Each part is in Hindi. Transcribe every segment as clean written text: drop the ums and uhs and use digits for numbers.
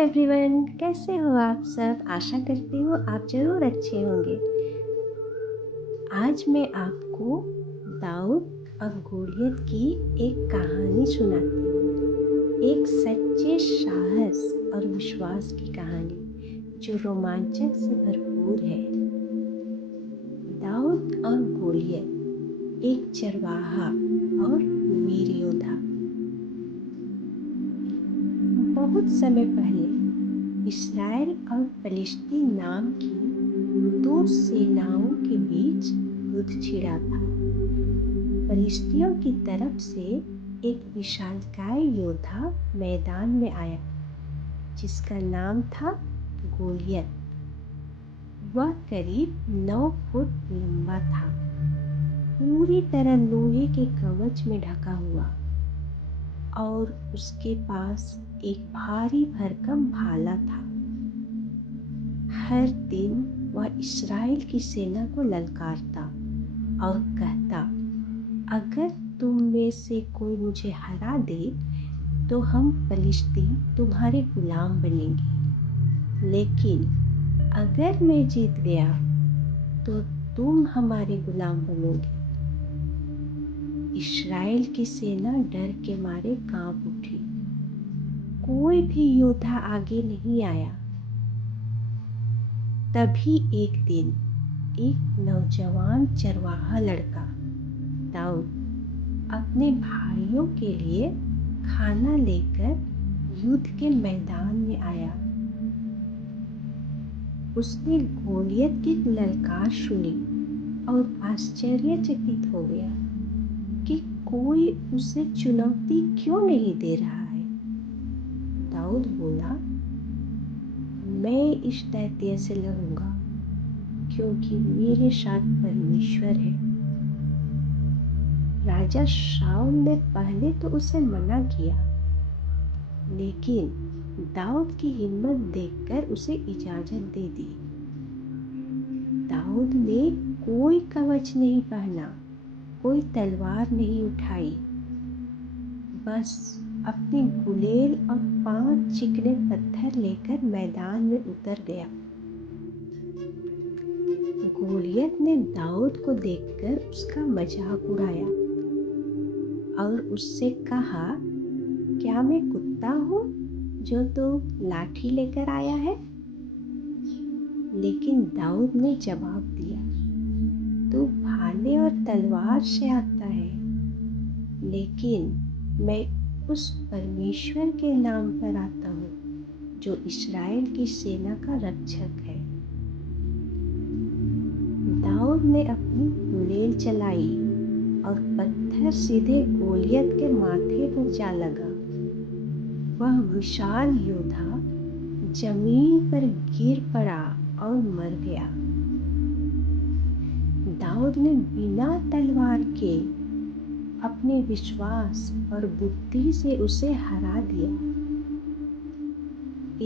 एवरीवन, कैसे हो आप सब। आशा करती हूँ आप ज़रूर अच्छे होंगे। आज मैं आपको दाऊद और गोलियत की एक कहानी सुनाती हूँ। एक सच्चे साहस और विश्वास की कहानी जो रोमांचक से भरपूर है। दाऊद और गोलियत, एक चरवाहा और वीर योद्धा। बहुत समय पहले इस्राएल और फिलिस्तीन नाम की दो सेनाओं के बीच युद्ध छिड़ा था। फिलिस्तियों की तरफ से एक विशालकाय योद्धा मैदान में आया जिसका नाम था गोलियत। वह करीब 9 फुट लंबा था, पूरी तरह लोहे के कवच में ढका हुआ, और उसके पास एक भारी भरकम भाला था। हर दिन वह इस्राएल की सेना को ललकारता और कहता, अगर तुम में से कोई मुझे हरा दे तो हम फिलिस्तीन तुम्हारे गुलाम बनेंगे, लेकिन अगर मैं जीत गया तो तुम हमारे गुलाम बनोगे। इस्राएल की सेना डर के मारे कांप उठी। कोई भी योद्धा आगे नहीं आया। तभी एक दिन एक नौजवान चरवाहा लड़का दाऊद अपने भाइयों के लिए खाना लेकर युद्ध के मैदान में आया। उसने गोलियत की ललकार सुनी और आश्चर्यचकित हो गया कि कोई उसे चुनौती क्यों नहीं दे रहा है। दाऊद बोला, मैं इस दैत्य से लड़ूंगा क्योंकि मेरे साथ परमेश्वर है। राजा शाऊल ने पहले तो उसे मना किया, लेकिन दाऊद की हिम्मत देखकर उसे इजाजत दे दी। दाऊद ने कोई कवच नहीं पहना, कोई तलवार नहीं उठाई, बस अपनी गुलेल और 5 चिकने पत्थर लेकर मैदान में उतर गया। गोलियत ने दाऊद को देखकर उसका मजाक उड़ाया और उससे कहा, क्या मैं कुत्ता हूँ जो तू लाठी लेकर आया है? लेकिन दाऊद ने जवाब दिया, तू भाले और तलवार से आता है, लेकिन मैं उस परमेश्वर के नाम पर आता हूँ जो इस्राएल की सेना का रक्षक है। दाऊद ने अपनी गुलेल चलाई और पत्थर सीधे गोलियत के माथे पर जा लगा। वह विशाल योद्धा जमीन पर गिर पड़ा और मर गया। दाऊद ने बिना तलवार के अपने विश्वास और बुद्धि से उसे हरा दिया।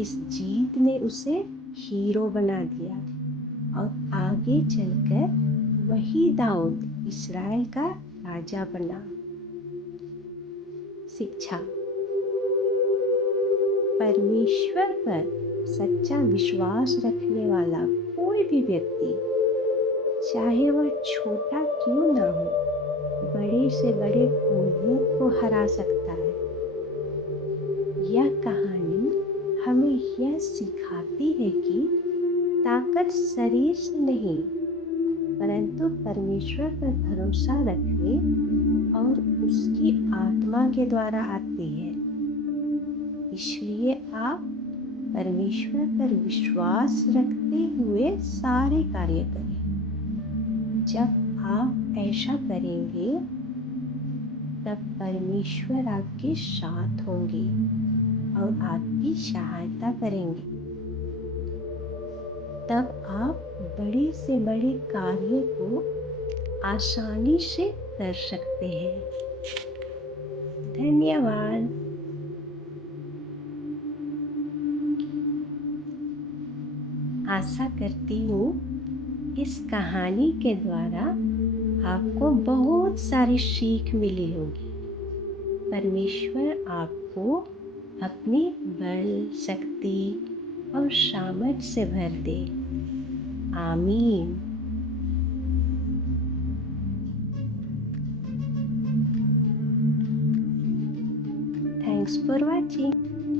इस जीत ने उसे हीरो बना दिया और आगे चलकर वही दाऊद इस्राएल का राजा बना। शिक्षा, परमेश्वर पर सच्चा विश्वास रखने वाला कोई भी व्यक्ति, चाहे वह छोटा क्यों ना हो, बड़े से बड़े गोलियत को हरा सकता है। यह कहानी हमें यह सिखाती है कि ताकत शरीर से नहीं, परंतु परमेश्वर पर भरोसा रखने और उसकी आत्मा के द्वारा आती है। इसलिए आप परमेश्वर पर विश्वास रखते हुए सारे कार्य करें। जब आप ऐसा करेंगे तब परमेश्वर आपके साथ होंगे और आपकी सहायता करेंगे। तब आप बड़े से बड़े कार्य को आसानी से कर सकते हैं। धन्यवाद। आशा करती हूँ इस कहानी के द्वारा आपको बहुत सारी सीख मिली होगी। परमेश्वर आपको अपने बल, शक्ति और सामर्थ्य से भर दे। आमीन। Thanks for watching.